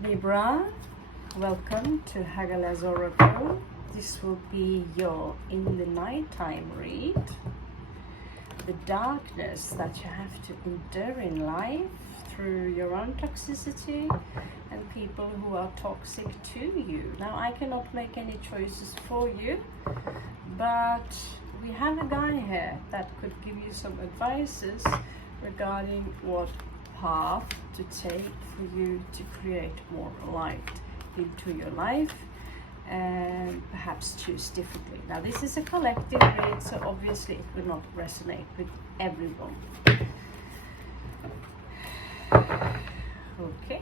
Libra, welcome to Hagala's Oracle. This will be your in the nighttime read. The darkness that you have to endure in life through your own toxicity and people who are toxic to you. Now, I cannot make any choices for you, but we have a guy here that could give you some advices regarding what path to take for you to create more light into your life and perhaps choose differently. Now, this is a collective read, so obviously it will not resonate with everyone. Okay.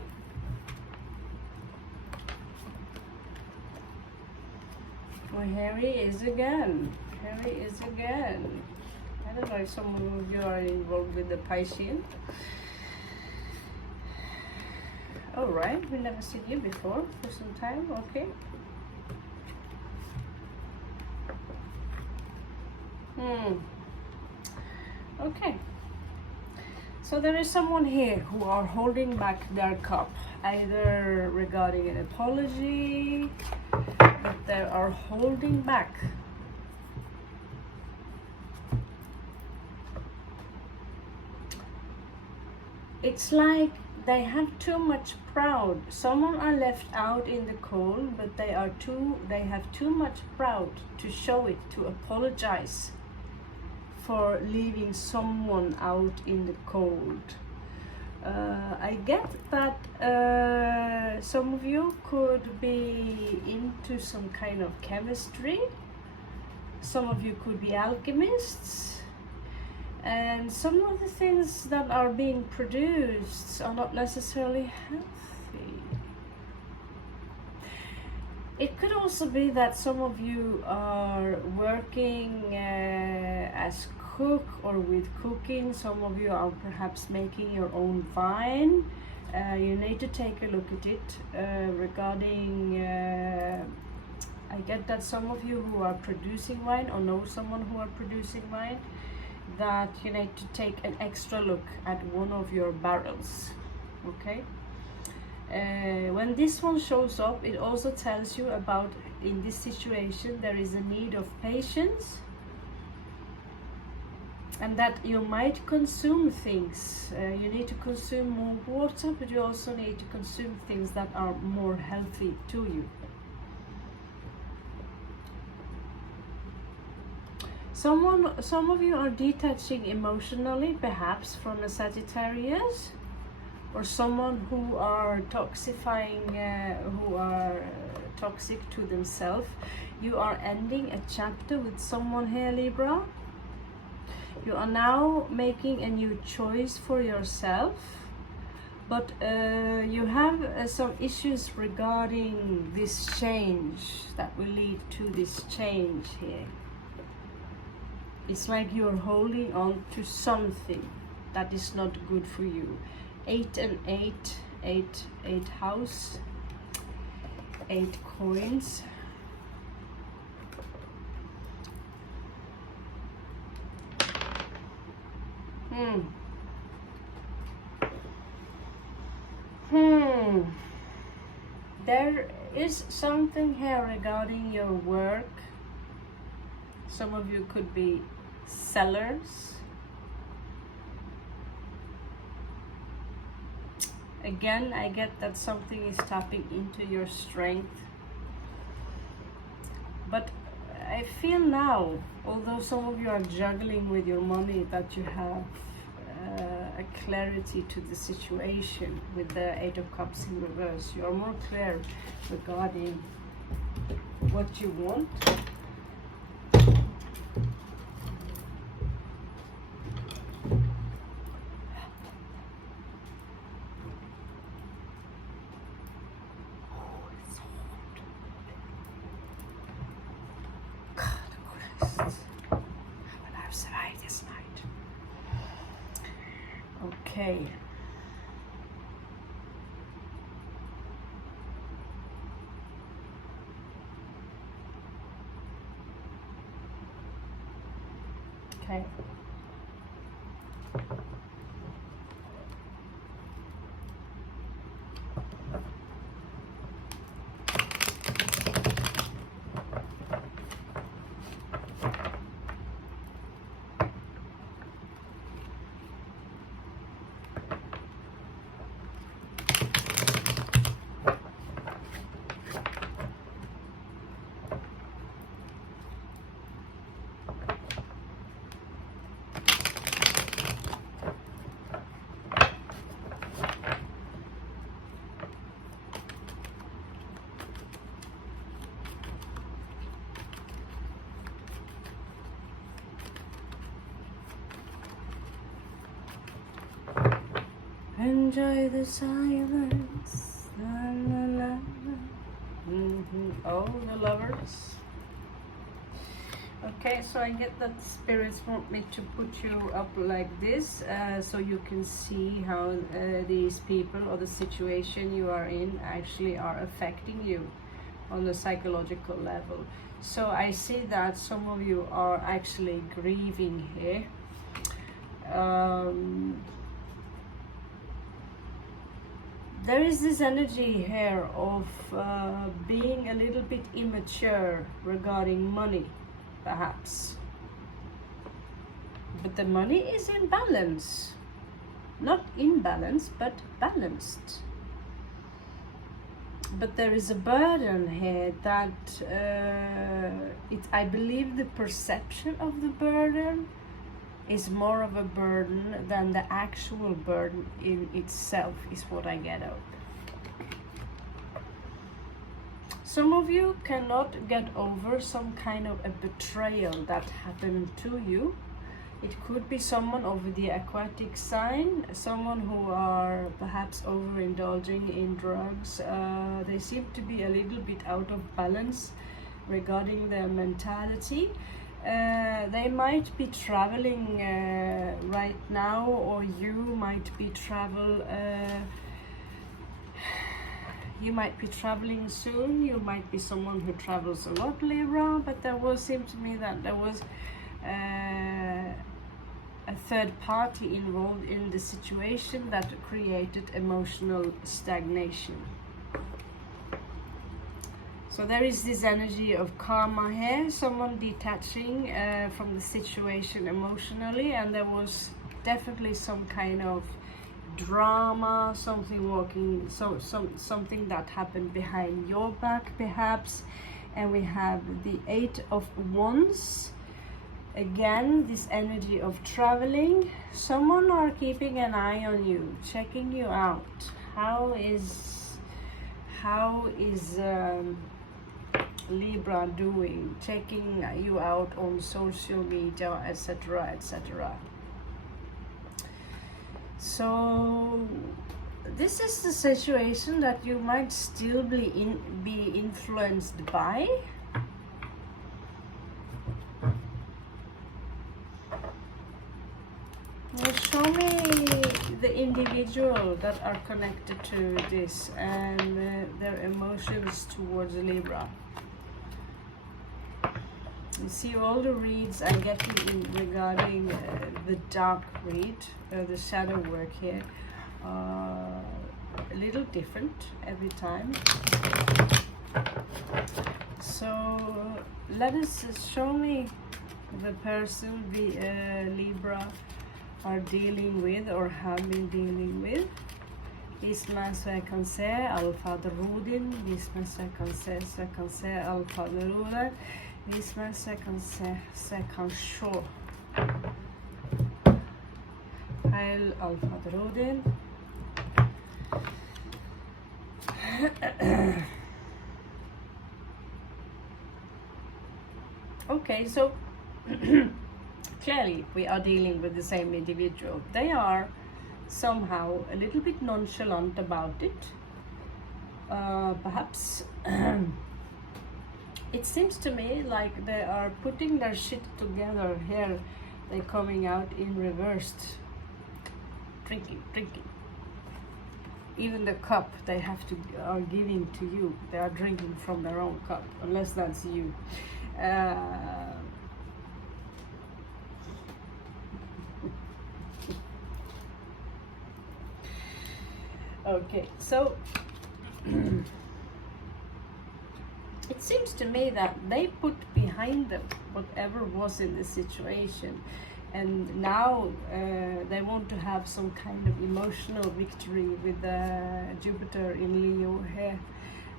Well, here he is again. Here he is again. I don't know if some of you are involved with the Piscean. All right, we've never seen you before for some time. Okay. Okay. So there is someone here who are holding back their cup, either regarding an apology, but they are holding back. It's like they have too much pride. Someone are left out in the cold, but they have too much pride to show it, to apologize for leaving someone out in the cold. I get that some of you could be into some kind of chemistry. Some of you could be alchemists. And some of the things that are being produced are not necessarily healthy. It could also be that some of you are working as cook or with cooking. Some of you are perhaps making your own wine. You need to take a look at it regarding I get that some of you who are producing wine or know someone who are producing wine, that you need to take an extra look at one of your barrels. Okay. When this one shows up, it also tells you about, in this situation, there is a need of patience, and that you might consume things. You need to consume more water, but you also need to consume things that are more healthy to you. Some of you are detaching emotionally, perhaps from a Sagittarius, or someone who are toxifying, who are toxic to themselves. You are ending a chapter with someone here, Libra. You are now making a new choice for yourself, but you have some issues regarding this change that will lead to this change here. It's like you're holding on to something that is not good for you. 8 and 8 house, 8 coins. There is something here regarding your work. Some of you could be sellers. Again, I get that something is tapping into your strength. But I feel now, although some of you are juggling with your money, that you have a clarity to the situation with the 8 of Cups in reverse. You are more clear regarding what you want. Okay. Okay. Enjoy the silence. La, la, la. Oh, the lovers. Okay, so I get that spirits want me to put you up like this, so you can see how these people or the situation you are in actually are affecting you on the psychological level. So I see that some of you are actually grieving here. There is this energy here of being a little bit immature regarding money, perhaps. But the money is in balance. Not imbalance, but balanced. But there is a burden here that I believe the perception of the burden is more of a burden than the actual burden in itself, is what I get out. Some of you cannot get over some kind of a betrayal that happened to you. It could be someone of the aquatic sign, someone who are perhaps overindulging in drugs. They seem to be a little bit out of balance regarding their mentality. They might be traveling right now, or you might be you might be traveling soon. You might be someone who travels a lot, Libra, but there seemed to me that there was a third party involved in the situation that created emotional stagnation. So there is this energy of karma here, someone detaching from the situation emotionally, and there was definitely some kind of drama, something something that happened behind your back perhaps. And we have the 8 of Wands. Again, this energy of traveling. Someone are keeping an eye on you, checking you out. How is Libra doing, checking you out on social media, etc., etc. So this is the situation that you might still be influenced by. Now show me the individual that are connected to this and their emotions towards Libra. You see, all the reads I'm getting in regarding the dark read, the shadow work here, a little different every time. So let us show me the person the Libra are dealing with or have been dealing with. Visma så jag kan se alfaderodin, visma så jag kan se alfaderoder, visma så jag kan se så jag kan se heil alfaderodin. Okay, so clearly we are dealing with the same individual. They are somehow a little bit nonchalant about it. Perhaps it seems to me like they are putting their shit together here. They're coming out in reversed. Drinking. Even the cup they are giving to you, they are drinking from their own cup, unless that's you. Okay, so it seems to me that they put behind them whatever was in the situation, and now they want to have some kind of emotional victory with Jupiter in Leo here.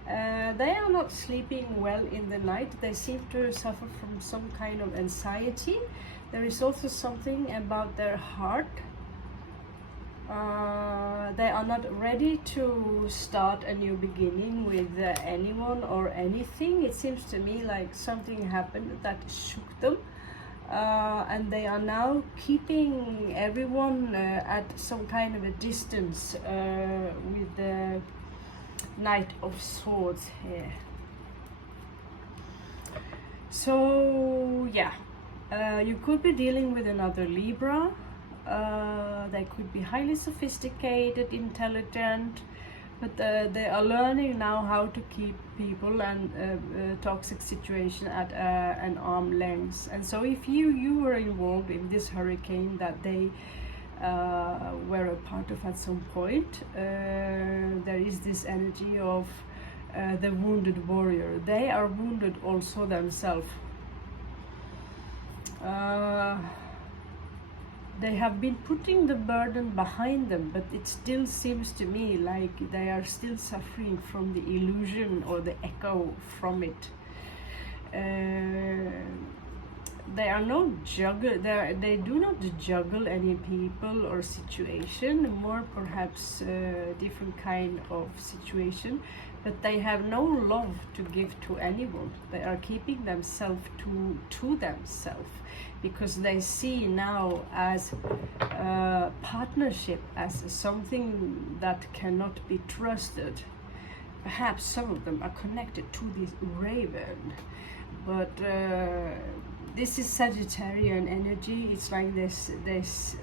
They are not sleeping well in the night. They seem to suffer from some kind of anxiety. There is also something about their heart. They are not ready to start a new beginning with anyone or anything. It seems to me like something happened that shook them. and they are now keeping everyone at some kind of a distance with the Knight of Swords here. So yeah, you could be dealing with another Libra. They could be highly sophisticated, intelligent, but they are learning now how to keep people and toxic situation at an arm length. And so if you were involved in this hurricane that they were a part of at some point, there is this energy of the wounded warrior. They are wounded also themselves. They have been putting the burden behind them, but it still seems to me like they are still suffering from the illusion or the echo from it. They are not they do not juggle any people or situation, more perhaps different kind of situation, but they have no love to give to anyone. They are keeping themselves to themselves, because they see now as partnership as something that cannot be trusted. Perhaps some of them are connected to this raven, but this is Sagittarian energy. It's like this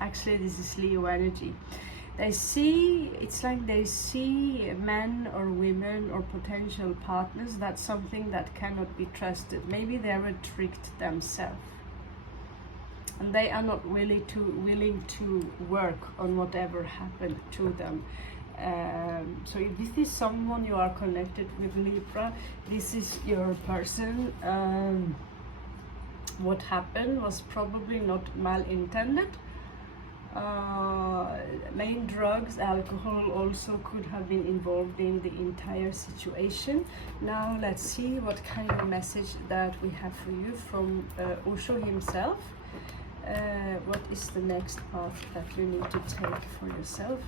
actually this is Leo energy. They see, it's like they see men or women or potential partners, that's something that cannot be trusted. Maybe they were tricked themselves, and they are not willing to work on whatever happened to them. So if this is someone you are connected with, Libra, this is your person. What happened was probably not malintended. Main drugs, alcohol also could have been involved in the entire situation. Now let's see what kind of message that we have for you from Osho himself. What is the next path that you need to take for yourself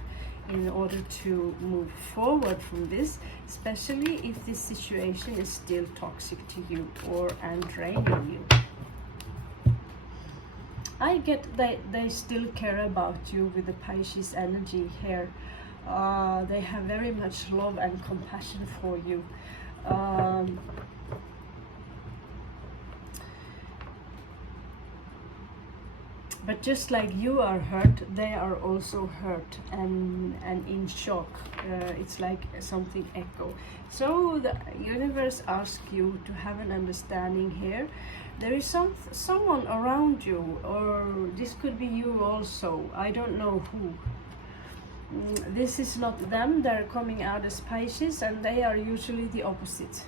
in order to move forward from this, especially if this situation is still toxic to you and draining you? I get that they still care about you with the Pisces energy here. They have very much love and compassion for you. But just like you are hurt, they are also hurt and in shock. It's like something echo. So the universe asks you to have an understanding here. There is someone around you, or this could be you also. I don't know who. This is not them. They're coming out as Pisces, and they are usually the opposite.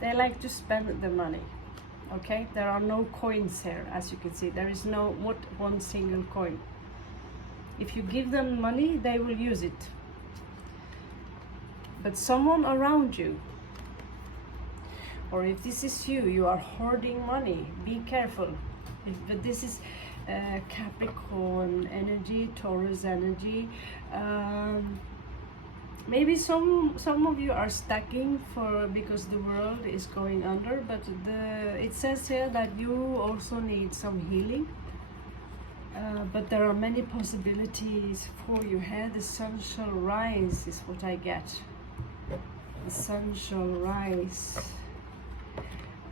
They like to spend the money. Okay, there are no coins here, as you can see. There is not one single coin. If you give them money, they will use it. But someone around you, or if this is you, you are hoarding money, be careful. But this is Capricorn energy, Taurus energy. Maybe some of you are stacking because the world is going under, but it says here that you also need some healing. But there are many possibilities for you here. The sun shall rise is what I get. The sun shall rise.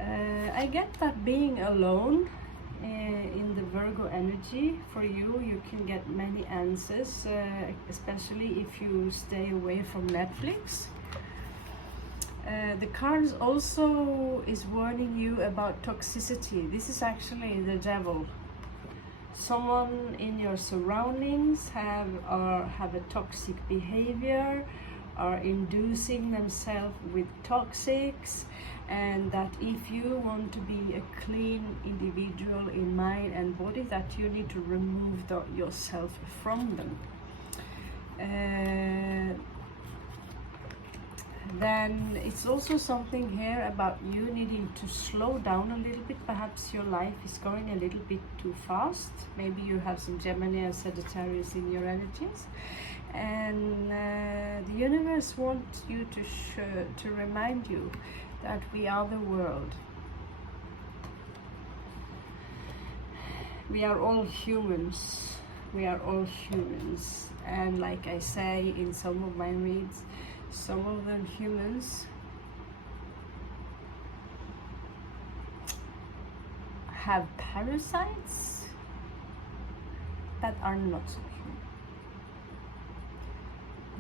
I get that being alone in the Virgo energy, for you can get many answers, especially if you stay away from Netflix. The cards also is warning you about toxicity. This is actually the devil. Someone in your surroundings have a toxic behavior, are inducing themselves with toxics, and that if you want to be a clean individual in mind and body, that you need to remove yourself from them. Then it's also something here about you needing to slow down a little bit. Perhaps your life is going a little bit too fast. Maybe you have some Gemini and Sagittarius in your energies, and the universe wants you to remind you that we are the world. We are all humans. We are all humans. And like I say in some of my reads, some of them humans have parasites that are not so human.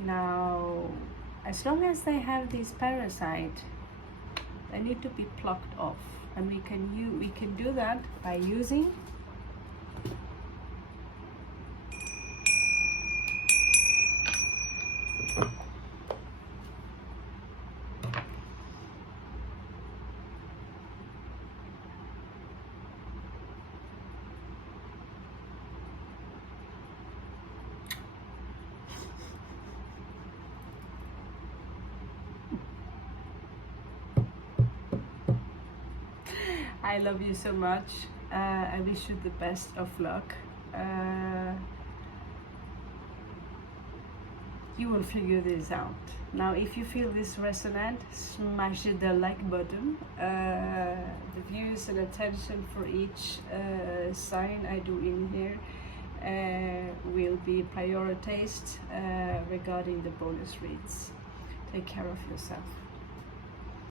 Now, as long as they have this parasite, they need to be plucked off, and we can do that by using I love you so much. I wish you the best of luck. You will figure this out. Now, if you feel this resonant, smash the like button. The views and attention for each sign I do in here will be prioritized regarding the bonus reads. Take care of yourself.